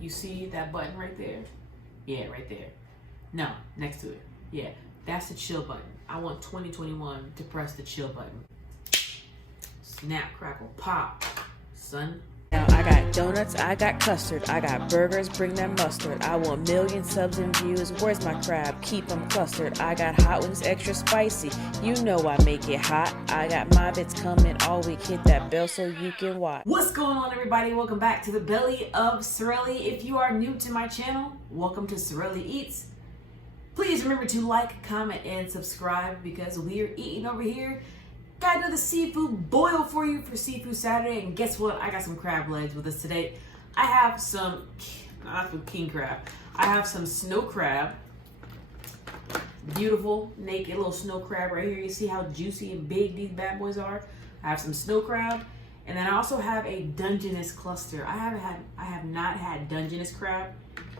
You see that button right there? Yeah, right there. No, next to it. Yeah, that's the chill button. I want 2021 to press the chill button. Snap, crackle, pop, son. Now I got donuts, I got custard, I got burgers, bring that mustard. I want million subs and views, where's my crab? Keep them clustered. I got hot wings extra spicy, you know I make it hot. I got my bits coming all week, hit that bell so you can watch. What's going on, everybody? Welcome back to the belly of Sareli. If you are new to my channel, welcome to Sareli Eats. Please remember to like, comment, and subscribe because we're eating over here. Got another seafood boil for you for Seafood Saturday, and guess what? I got some crab legs with us today. I have some, not some king crab. I have some snow crab. Beautiful, naked little snow crab right here. You see how juicy and big these bad boys are? I have some snow crab, and then I also have a Dungeness cluster. I have not had Dungeness crab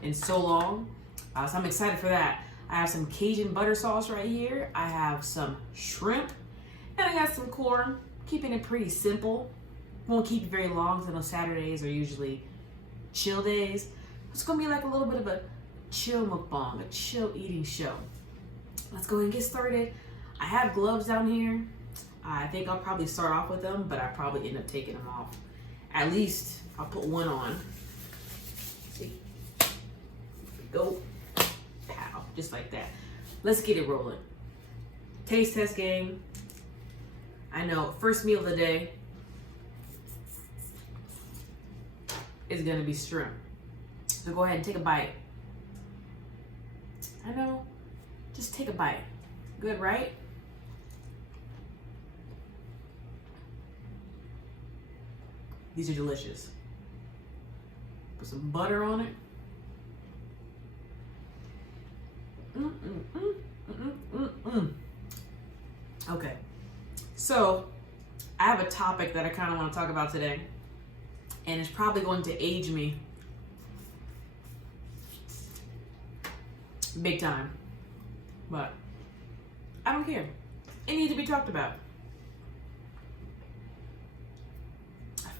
in so long, so I'm excited for that. I have some Cajun butter sauce right here. I have some shrimp. And I got some corn, keeping it pretty simple. Won't keep it very long because I know Saturdays are usually chill days. It's gonna be like a little bit of a chill mukbang, a chill eating show. Let's go ahead and get started. I have gloves down here. I think I'll probably start off with them, but I probably end up taking them off. At least I'll put one on. Let's see, here we go. Pow, just like that. Let's get it rolling. Taste test game. I know, first meal of the day is gonna be shrimp. So go ahead and take a bite. I know, just take a bite. Good, right? These are delicious. Put some butter on it. Okay. So, I have a topic that I kind of want to talk about today, and it's probably going to age me big time, but I don't care. It needs to be talked about.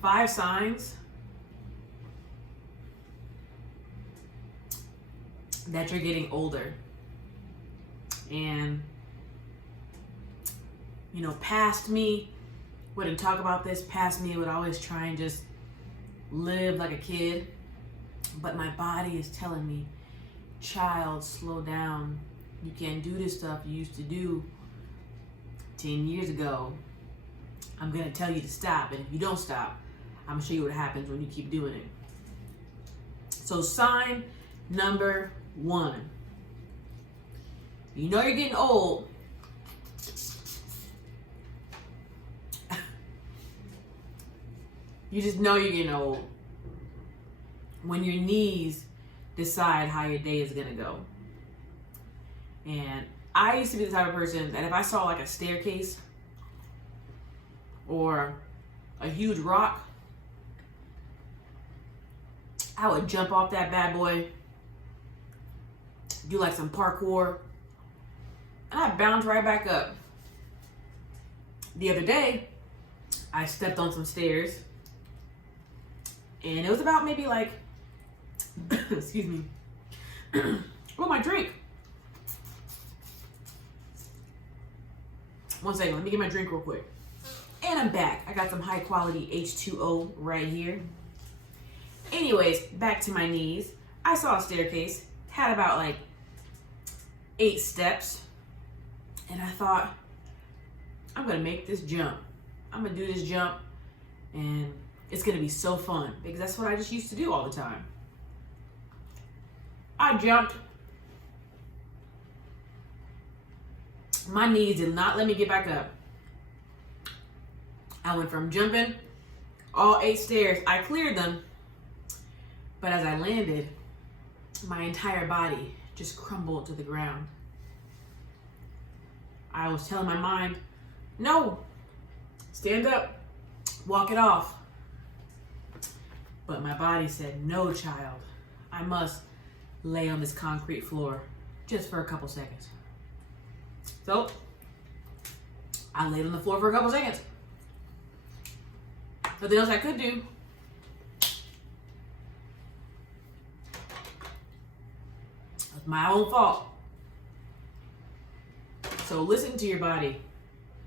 5 signs that you're getting older. And you know, past me wouldn't talk about this. Past me would always try and just live like a kid. But my body is telling me, child, slow down. You can't do this stuff you used to do 10 years ago. I'm going to tell you to stop. And if you don't stop, I'm going to show you what happens when you keep doing it. So sign number 1. You know you're getting old. You just know you're getting old when your knees decide how your day is gonna go. And I used to be the type of person that if I saw like a staircase or a huge rock, I would jump off that bad boy, do like some parkour, and I'd bounce right back up. The other day, I stepped on some stairs, and it was about maybe like, excuse me, oh, my drink. One second, let me get my drink real quick. And I'm back. I got some high quality H2O right here. Anyways, back to my knees. I saw a staircase, had about like 8 steps, and I thought, I'm gonna make this jump. I'm gonna do this jump, and it's gonna be so fun because that's what I just used to do all the time. I jumped. My knees did not let me get back up. I went from jumping all 8 stairs. I cleared them, but as I landed, my entire body just crumbled to the ground. I was telling my mind, no, stand up, walk it off. But my body said, no, child, I must lay on this concrete floor just for a couple seconds. So I laid on the floor for a couple seconds. Nothing else I could do. It's my own fault. So listen to your body.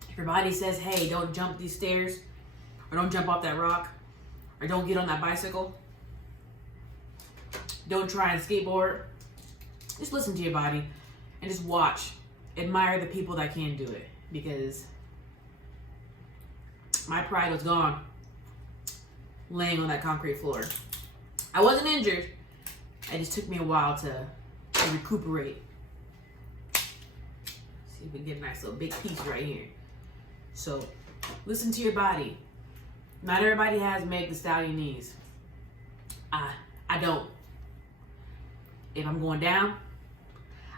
If your body says, hey, don't jump these stairs, or don't jump off that rock, or don't get on that bicycle, don't try and skateboard, just listen to your body and just watch. Admire the people that can do it, because my pride was gone laying on that concrete floor. I wasn't injured. It just took me a while to recuperate. See if we can get a nice little big piece right here. So listen to your body. Not everybody has Meg the Stallion knees. I don't. If I'm going down,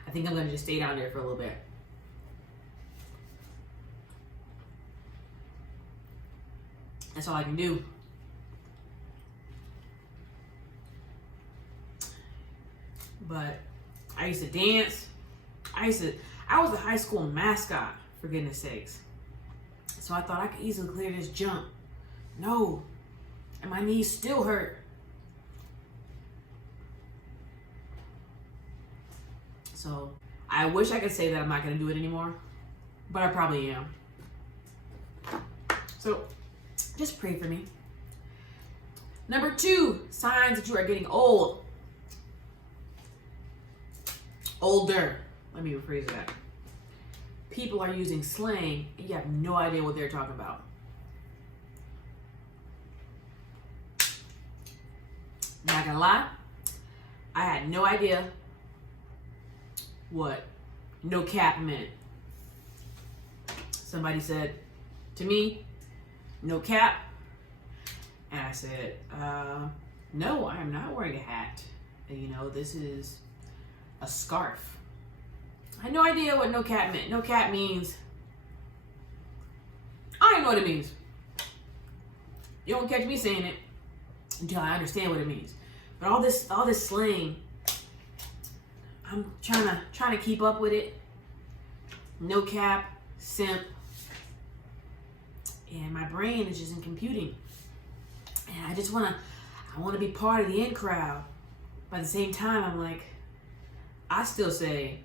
I think I'm gonna just stay down there for a little bit. That's all I can do. But I used to dance. I was a high school mascot, for goodness sakes. So I thought I could easily clear this jump. No. And my knees still hurt. So I wish I could say that I'm not going to do it anymore, but I probably am. So just pray for me. Number 2, signs that you are getting old. Older. Let me rephrase that. People are using slang and you have no idea what they're talking about. Not gonna lie, I had no idea what no cap meant. Somebody said to me, no cap. And I said, no, I am not wearing a hat. And, you know, this is a scarf. I had no idea what no cap meant. No cap means, I don't know what it means. You don't catch me saying it until I understand what it means. But all this slang, I'm trying to keep up with it. No cap, simp, and my brain is just in computing. And I want to be part of the in crowd. But at the same time, I'm like, I still say,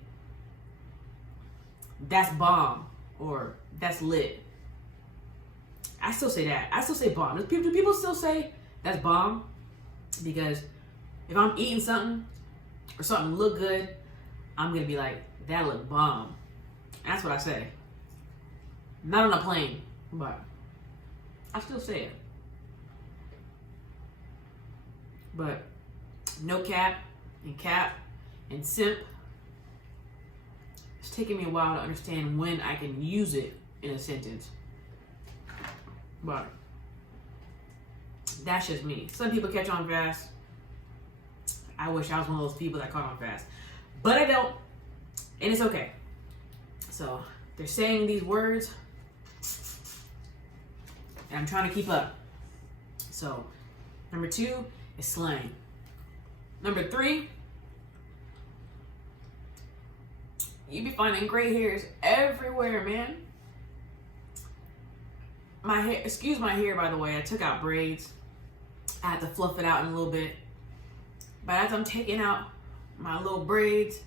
that's bomb, or that's lit. I still say that. I still say bomb. Do people still say that's bomb? Because if I'm eating something or something look good, I'm gonna be like, that look bomb. That's what I say. Not on a plane, but I still say it. But no cap and simp, it's taking me a while to understand when I can use it in a sentence. But that's just me. Some people catch on fast. I wish I was one of those people that caught on fast. But I don't. And it's okay. So they're saying these words. And I'm trying to keep up. So number 2 is slang. Number 3, you be finding gray hairs everywhere, man. My hair, excuse my hair, by the way. I took out braids. I had to fluff it out in a little bit. But as I'm taking out my little braids,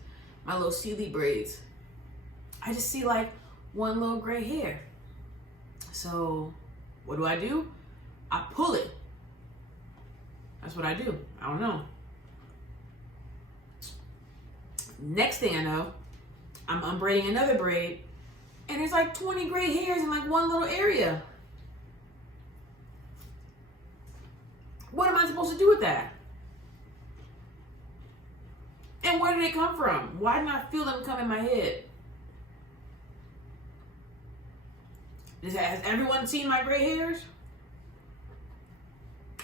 my little Sealy braids, I just see like one little gray hair. So what do? I pull it. That's what I do. I don't know. Next thing I know, I'm unbraiding another braid, and there's like 20 gray hairs in like one little area. What am I supposed to do with that? And where did they come from? Why didn't I feel them come in my head? Has everyone seen my gray hairs?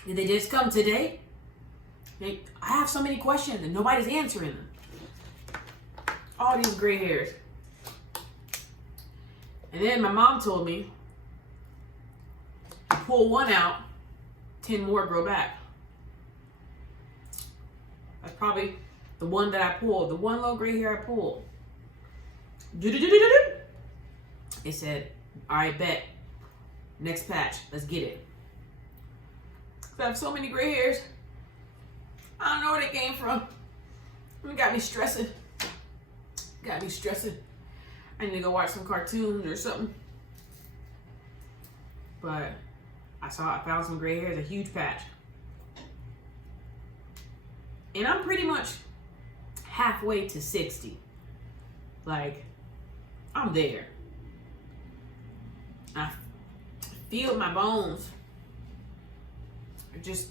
Did they just come today? I have so many questions and nobody's answering them. All these gray hairs. And then my mom told me, you pull one out, 10 more grow back. That's probably the one that I pulled, the one little gray hair I pulled. It said, all right, bet. Next patch, let's get it. I have so many gray hairs. I don't know where they came from. It got me stressing. Got me stressing. I need to go watch some cartoons or something. But I found some gray hairs, a huge patch. And I'm pretty much halfway to 60. Like, I'm there. I feel my bones.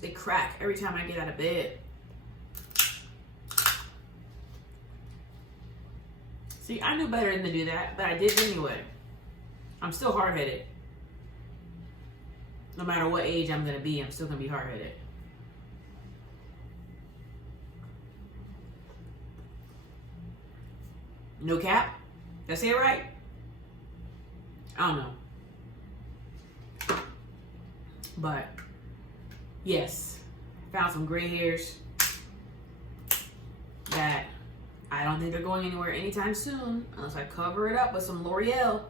They crack every time I get out of bed. See, I knew better than to do that, but I did anyway. I'm still hard-headed. No matter what age I'm gonna be, I'm still gonna be hard-headed. No cap? Did I say it right? I don't know. But, yes, found some gray hairs that I don't think they're going anywhere anytime soon unless I cover it up with some L'Oreal.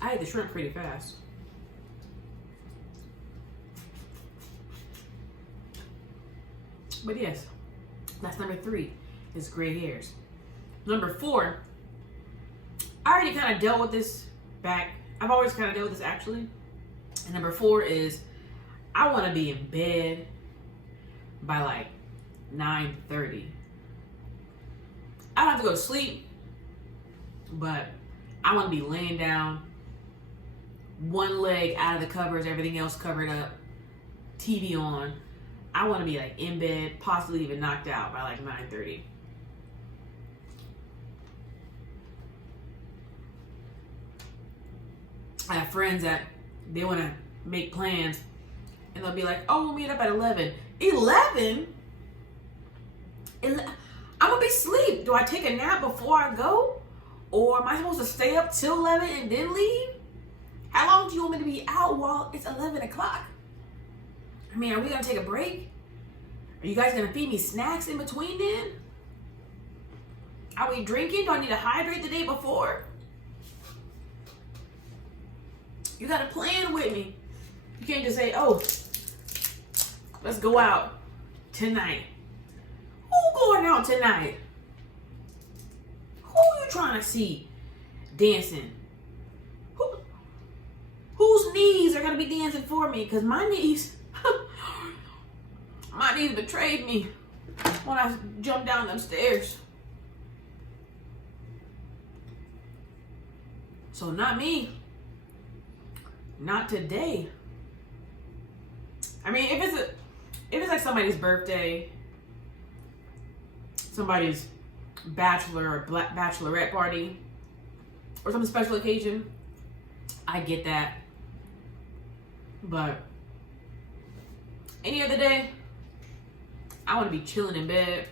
I ate the shrimp pretty fast. But yes, that's number 3 is gray hairs. Number 4, I already kind of dealt with this back. I've always kind of dealt with this actually. And number 4 is I want to be in bed by like 9:30. I don't have to go to sleep, but I want to be laying down, one leg out of the covers, everything else covered up, TV on. I want to be like in bed, possibly even knocked out by like 9:30. I have friends that they want to make plans and they'll be like, oh, we'll meet up at 11. 11? I'm going to be asleep. Do I take a nap before I go? Or am I supposed to stay up till 11 and then leave? How long do you want me to be out while it's 11 o'clock? I mean, are we going to take a break? Are you guys going to feed me snacks in between then? Are we drinking? Do I need to hydrate the day before? You got to plan with me. You can't just say, oh, let's go out tonight. Who going out tonight? Who you trying to see dancing? Whose knees are going to be dancing for me? Because my knees, my knees betrayed me when I jumped down them stairs. So not me. Not today. I mean, if it's like somebody's birthday, somebody's bachelor or bachelorette party, or some special occasion, I get that. But any other day, I want to be chilling in bed.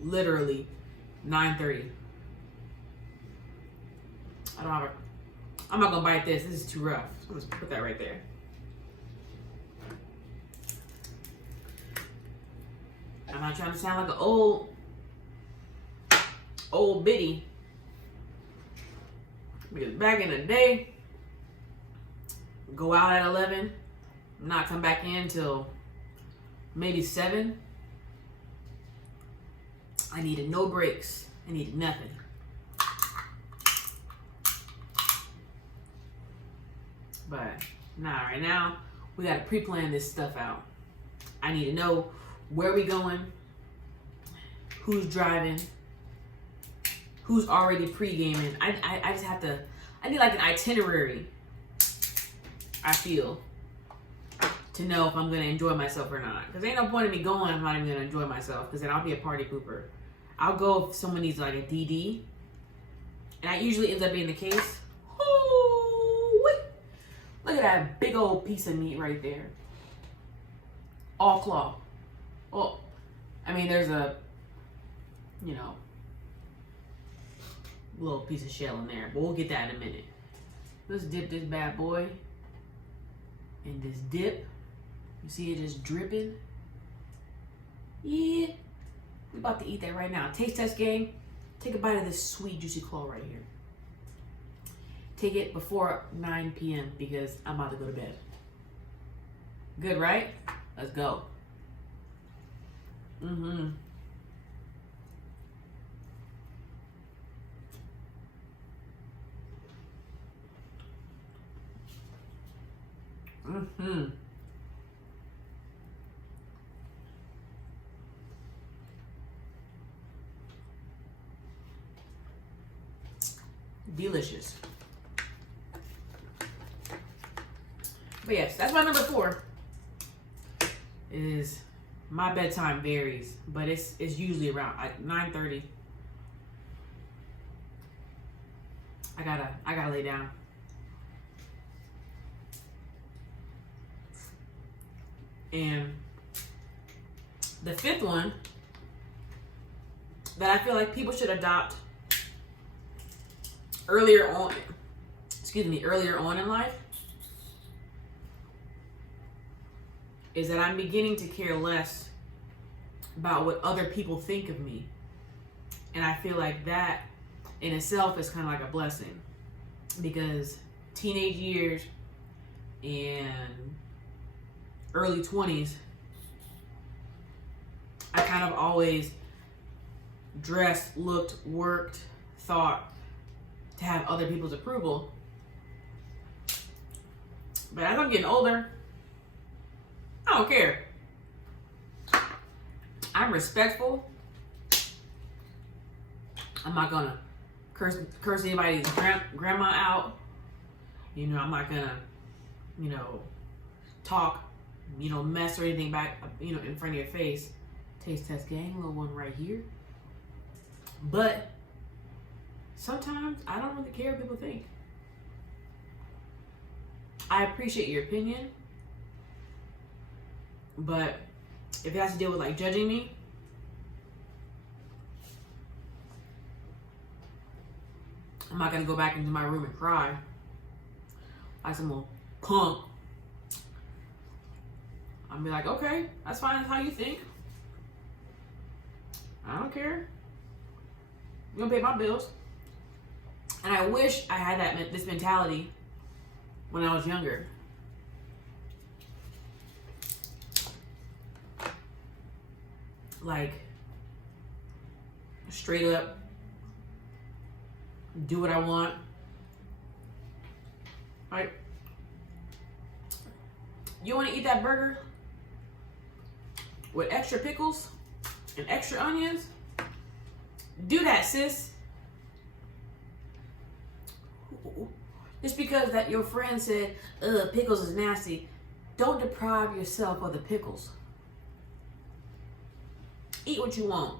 Literally 9:30. I'm not gonna bite this. This is too rough. So let's put that right there. I'm not trying to sound like an old biddy. Because back in the day, go out at 11, not come back in till maybe 7. I needed no breaks. I needed nothing. But nah, right now, we gotta pre-plan this stuff out. I need to know where we going, who's driving, who's already pre-gaming. I just have to, I need like an itinerary, I feel, to know if I'm gonna enjoy myself or not. Because ain't no point in me going if I'm not even gonna enjoy myself, because then I'll be a party pooper. I'll go if someone needs like a DD, and that usually ends up being the case. Look at that big old piece of meat right there. All claw. Well, I mean, there's a, little piece of shell in there, but we'll get that in a minute. Let's dip this bad boy in this dip. You see it just dripping? Yeah. We're about to eat that right now. Taste test gang. Take a bite of this sweet, juicy claw right here. take it before 9 p.m. because I'm about to go to bed. Good, right? Let's go. Mm-hmm. Mm-hmm. Delicious. But yes, that's my number 4. Is my bedtime varies, but it's usually around like 9:30. I gotta lay down. And the 5th one that I feel like people should adopt earlier on in life is that I'm beginning to care less about what other people think of me. And I feel like that in itself is kind of like a blessing, because teenage years and early 20s, I kind of always dressed, looked, worked, thought to have other people's approval. But as I'm getting older, I don't care. I'm respectful. I'm not gonna curse anybody's grandma out. You know, I'm not gonna, talk, mess or anything back, in front of your face. Taste test gang, little one right here. But sometimes I don't really care what people think. I appreciate your opinion, but if it has to deal with like judging me, I'm not gonna go back into my room and cry like some little punk. I'll be like, okay, that's fine, that's how you think. I don't care. You're gonna pay my bills. And I wish I had this mentality when I was younger. Like, straight up, do what I want. Right? You want to eat that burger with extra pickles and extra onions? Do that, sis. Just because that your friend said, pickles is nasty, don't deprive yourself of the pickles. Eat what you want.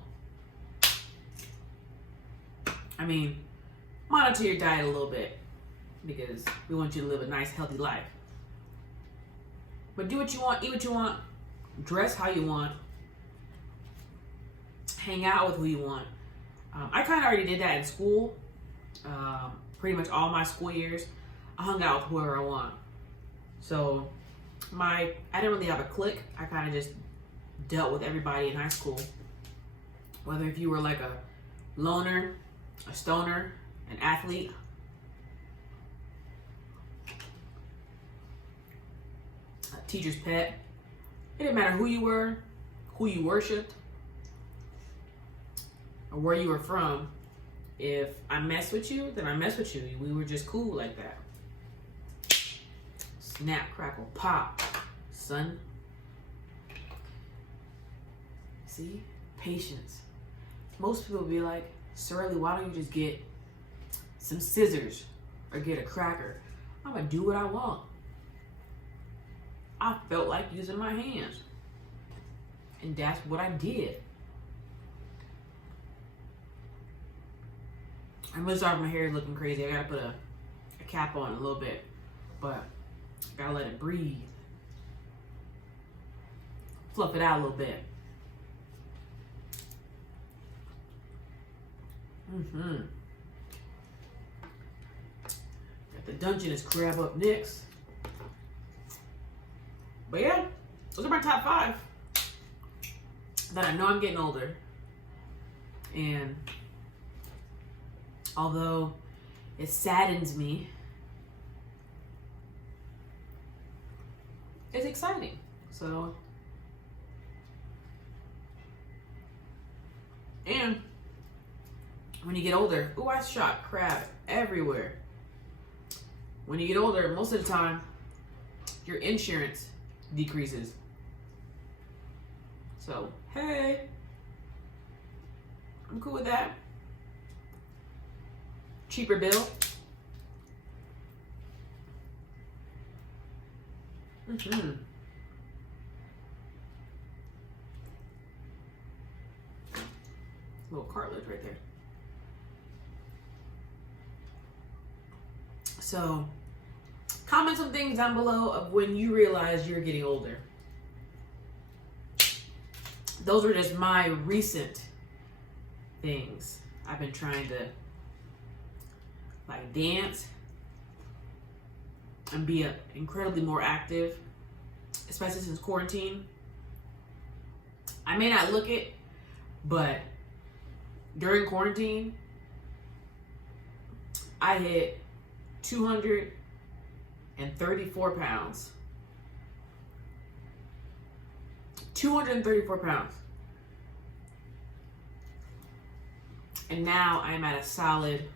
I mean, monitor your diet a little bit, because we want you to live a nice, healthy life. But do what you want, eat what you want, dress how you want, hang out with who you want. I kind of already did that in school. Pretty much all my school years, I hung out with whoever I want. So I didn't really have a clique. I kind of just dealt with everybody in high school. Whether if you were like a loner, a stoner, an athlete, a teacher's pet. It didn't matter who you were, who you worshipped, or where you were from. If I mess with you, then I mess with you. We were just cool like that. Snap, crackle, pop, son. See? Patience. Most people be like, Sareli, why don't you just get some scissors or get a cracker? I'm gonna do what I want. I felt like using my hands. And that's what I did. I'm gonna start my hair looking crazy. I gotta put a cap on a little bit, but gotta let it breathe. Fluff it out a little bit. Got the Dungeness crab up next. But yeah, those are my top 5 that I know I'm getting older. And although it saddens me it's exciting. So, and when you get older, ooh, I shot crab everywhere. When you get older, most of the time, your insurance decreases. So, hey, I'm cool with that. Cheaper bill. Little cartilage right there. So, comment some things down below of when you realize you're getting older. Those are just my recent things. I've been trying to like dance and be incredibly more active, especially since quarantine. I may not look it, but during quarantine, I hit 234 pounds. 234 pounds. And now I'm at a solid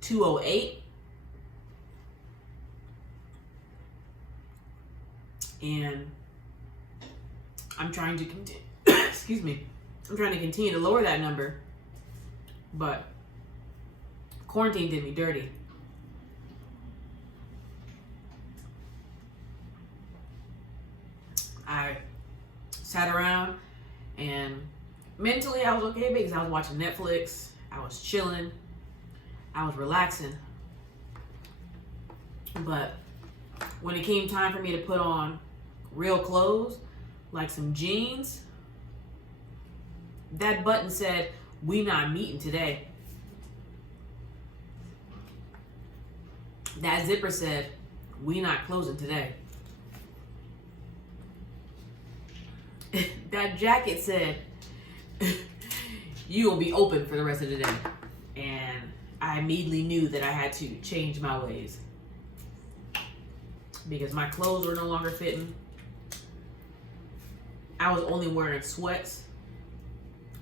208. And I'm trying to continue, excuse me, I'm trying to continue to lower that number, but quarantine did me dirty. I sat around and mentally I was okay because I was watching Netflix, I was chilling, I was relaxing. But when it came time for me to put on real clothes, like some jeans, that button said, "We not meeting today." That zipper said, "We not closing today." That jacket said, "You will be open for the rest of the day." And I immediately knew that I had to change my ways because my clothes were no longer fitting. I was only wearing sweats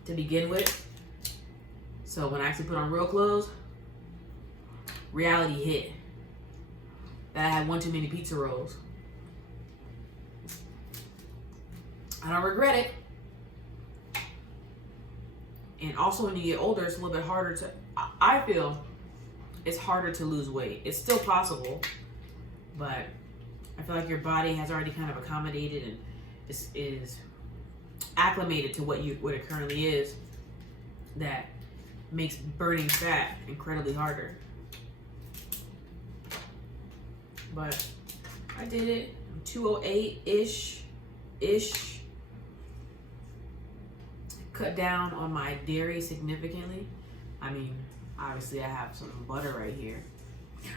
to begin with. So when I actually put on real clothes, reality hit that I had one too many pizza rolls. I don't regret it. And also when you get older, it's a little bit harder to, I feel it's harder to lose weight. It's still possible, but I feel like your body has already kind of accommodated and is acclimated to what it currently is. That makes burning fat incredibly harder. But I did it. I'm 208-ish. Cut down on my dairy significantly. I mean, obviously I have some butter right here.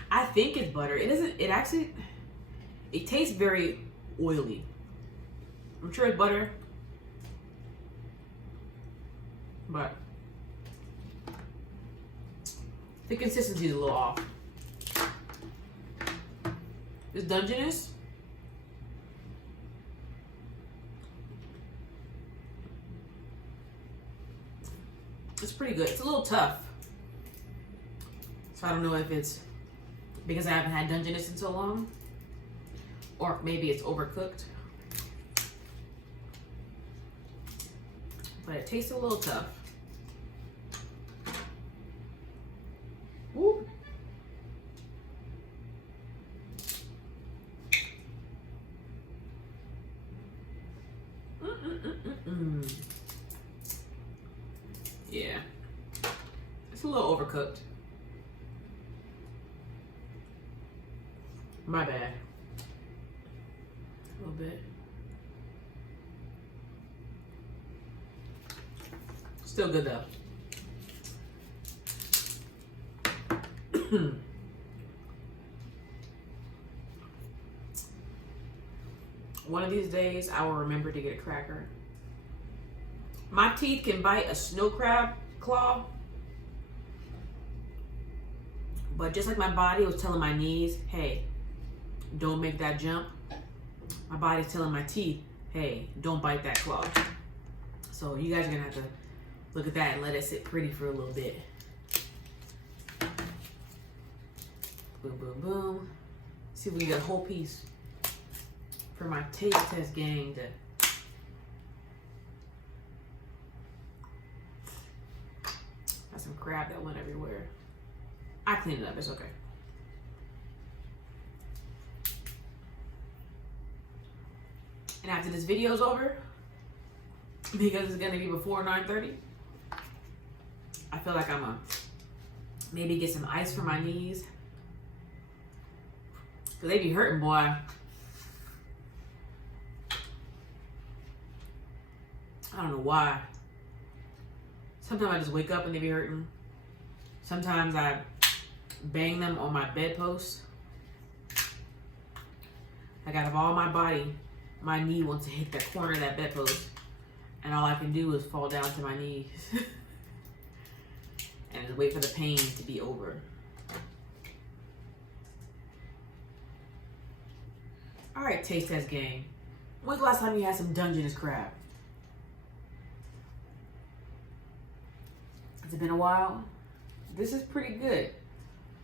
I think it's butter. It isn't, it tastes very oily. I'm sure it's butter, but the consistency is a little off. This Dungeness, it's pretty good. It's a little tough. So I don't know if it's because I haven't had Dungeness in so long, or maybe it's overcooked. But it tastes a little tough. Woo. Yeah. It's a little overcooked. My bad. A little bit. Still good though. One of these days, I will remember to get a cracker. My teeth can bite a snow crab claw, but just like my body was telling my knees, hey, don't make that jump. my body's telling my teeth, hey, don't bite that claw. So you guys are gonna have to look at that and let it sit pretty for a little bit. Boom, boom, boom. See if we can get a whole piece for my taste test gang to got some crab that went everywhere. I cleaned it up, it's okay. And after this video's over, because it's gonna be before 9:30, I feel like I'm gonna maybe get some ice for my knees. Cause they be hurting, boy. I don't know why. Sometimes I just wake up and they be hurting. Sometimes I bang them on my bedpost. Like out of all my body, my knee wants to hit the corner of that bedpost. And all I can do is fall down to my knees. And just wait for the pain to be over. All right, taste test gang. When's the last time you had some Dungeness crab? Has it been a while? This is pretty good.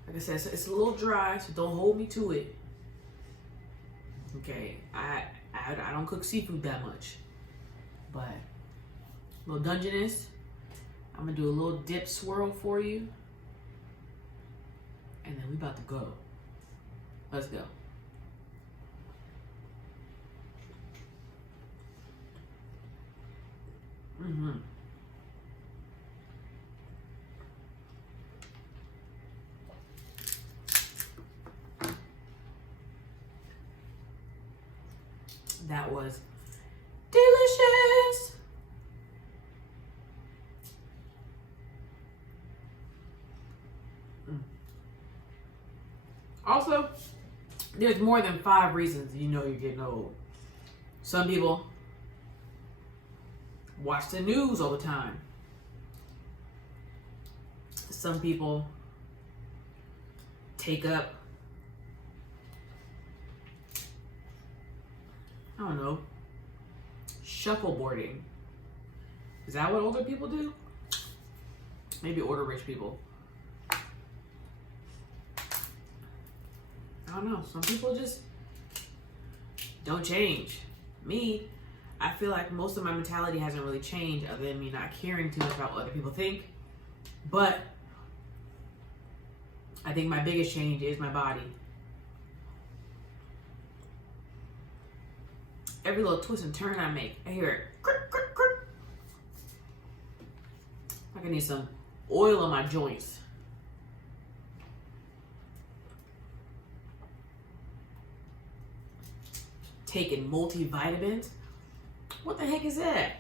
Like I said, it's a little dry, so don't hold me to it. Okay, I don't cook seafood that much, but a little Dungeness. I'm gonna do a little dip swirl for you, and then we about to go. Let's go. Mm-hmm. That was delicious. Also, there's more than 5 reasons you know you're getting old. Some people watch the news all the time. Some people take up, I don't know, shuffleboarding. Is that what older people do? Maybe older rich people. I don't know. Some people just don't change. Me, I feel like most of my mentality hasn't really changed other than me not caring too much about what other people think. But I think my biggest change is my body. Every little twist and turn I make, I hear it. Crick, crick, crick. Like I need some oil on my joints. Taking multivitamins? What the heck is that?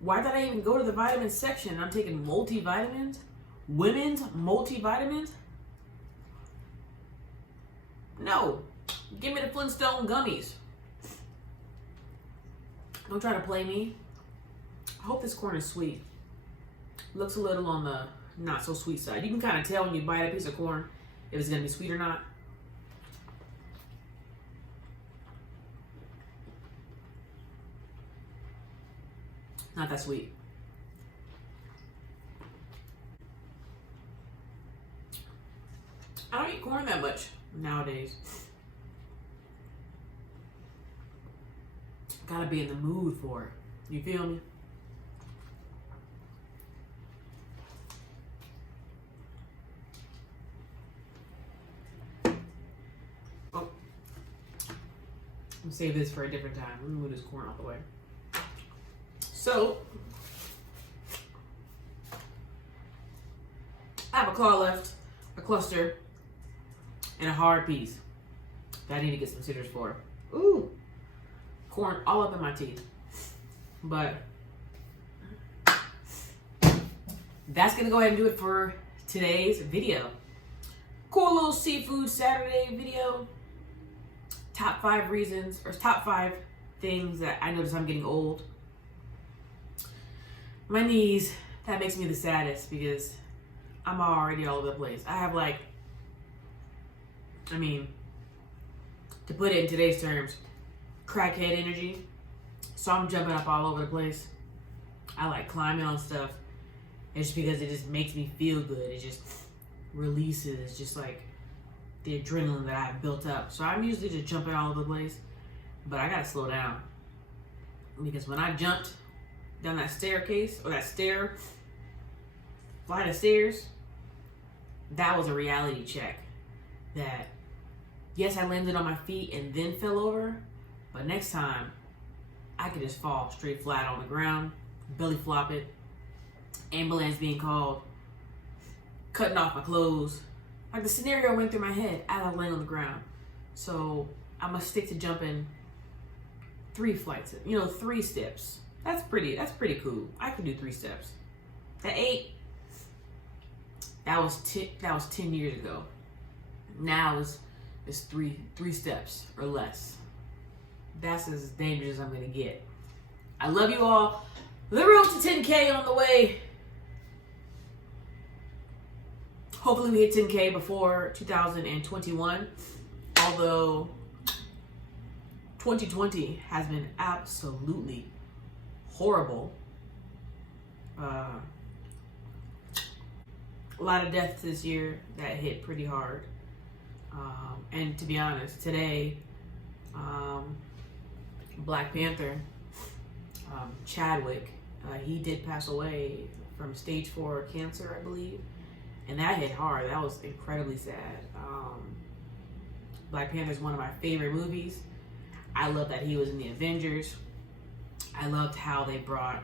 Why did I even go to the vitamin section? I'm taking multivitamins? Women's multivitamins? No. Give me the Flintstone gummies. Don't try to play me. I hope this corn is sweet. Looks a little on the not so sweet side. You can kind of tell when you bite a piece of corn if it's going to be sweet or not. Not that sweet. I don't eat corn that much nowadays. Gotta be in the mood for it. You feel me? Oh. I'm gonna save this for a different time. Let me move this corn out the way. So, I have a claw left, a cluster, and a hard piece that I need to get some scissors for. Ooh, corn all up in my teeth. But that's gonna go ahead and do it for today's video. Cool little seafood Saturday video. Top 5 reasons, or top 5 things that I notice I'm getting old. My knees, that makes me the saddest because I'm already all over the place. I have to put it in today's terms, crackhead energy. So I'm jumping up all over the place. I like climbing on stuff. It's just because it just makes me feel good. It just releases. It's just like the adrenaline that I've built up. So I'm usually just jumping all over the place. But I gotta slow down. Because when I jumped down that staircase, or that flight of stairs, that was a reality check. That, yes, I landed on my feet and then fell over. But next time, I could just fall straight flat on the ground, belly flop it, ambulance being called, cutting off my clothes. Like the scenario went through my head as I land on the ground. So I'm gonna stick to jumping 3 flights, 3 steps. That's pretty cool. I can do 3 steps. That 8, that was 10 years ago. Now it's 3 steps or less. That's as dangerous as I'm gonna get. I love you all. The road to 10K on the way. Hopefully we hit 10K before 2021. Although 2020 has been absolutely horrible. A lot of deaths this year that hit pretty hard. And to be honest, today, Black Panther, Chadwick, he did pass away from stage 4 cancer, I believe. And that hit hard. That was incredibly sad. Black Panther is one of my favorite movies. I love that he was in the Avengers. I loved how they brought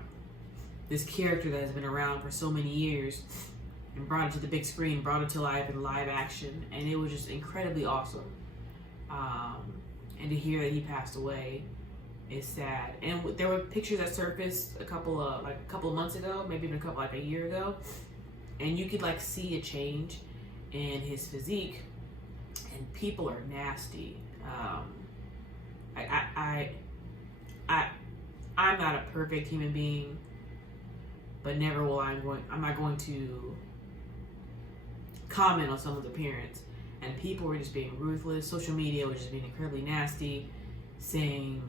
this character that has been around for so many years and brought it to the big screen, brought it to life in live action, and it was just incredibly awesome. And to hear that he passed away is sad. And there were pictures that surfaced a couple of months ago, maybe even a year ago, and you could like see a change in his physique. And people are nasty. I'm not a perfect human being, but never will I'm not going to comment on someone's appearance. And people were just being ruthless. Social media was just being incredibly nasty, saying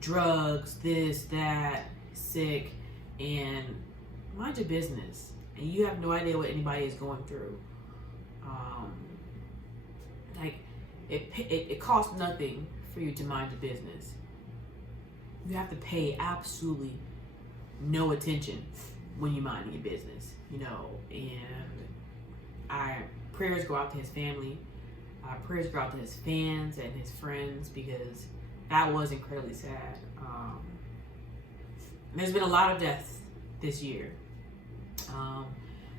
drugs, this, that, sick, and mind your business. And you have no idea what anybody is going through. It costs nothing for you to mind your business. You have to pay absolutely no attention when you're minding your business, and prayers go out to his family, prayers go out to his fans and his friends, because that was incredibly sad. There's been a lot of deaths this year.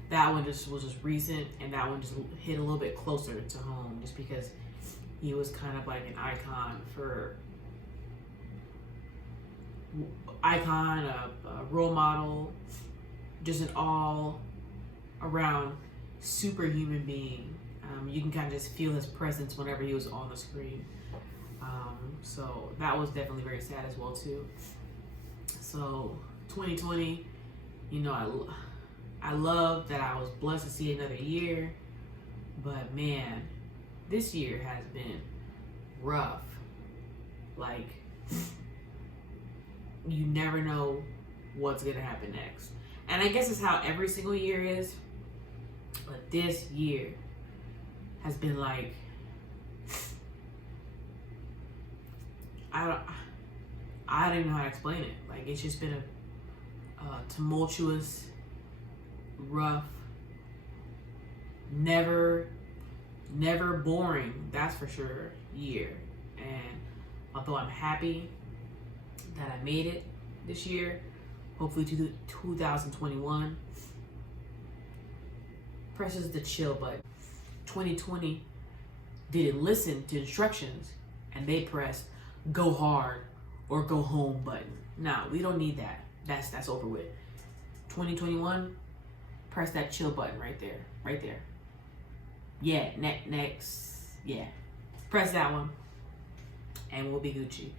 That one was just recent, and that one just hit a little bit closer to home, just because he was kind of like an icon, a role model, just an all-around superhuman being. You can kind of just feel his presence whenever he was on the screen. So that was definitely very sad as well too. So 2020, I love that I was blessed to see another year, but man, this year has been rough. Like, you never know what's gonna happen next. And I guess it's how every single year is, but this year has been like, I don't even know how to explain it. Like, it's just been a tumultuous, rough, never boring, that's for sure, year. And although I'm happy that I made it this year, hopefully to 2021 presses the chill button. 2020 didn't listen to instructions and they pressed go hard or go home button. No, we don't need that. That's over with. 2021, press that chill button right there. Yeah, next. Yeah, press that one and we'll be Gucci.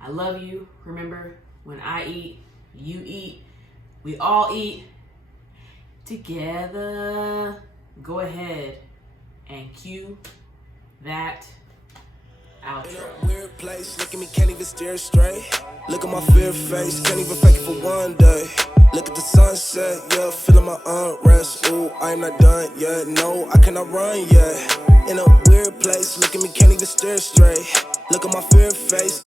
I love you. Remember, when I eat, you eat. We all eat together. Go ahead and cue that outro. weird place. Look at me, can't even steer straight. Look at my fear face, can't even fake it for one day. Look at the sunset, yeah, feeling my unrest. Ooh, I am not done yet, no, I cannot run yet. In a weird place, look at me, can't even steer straight. Look at my fear face.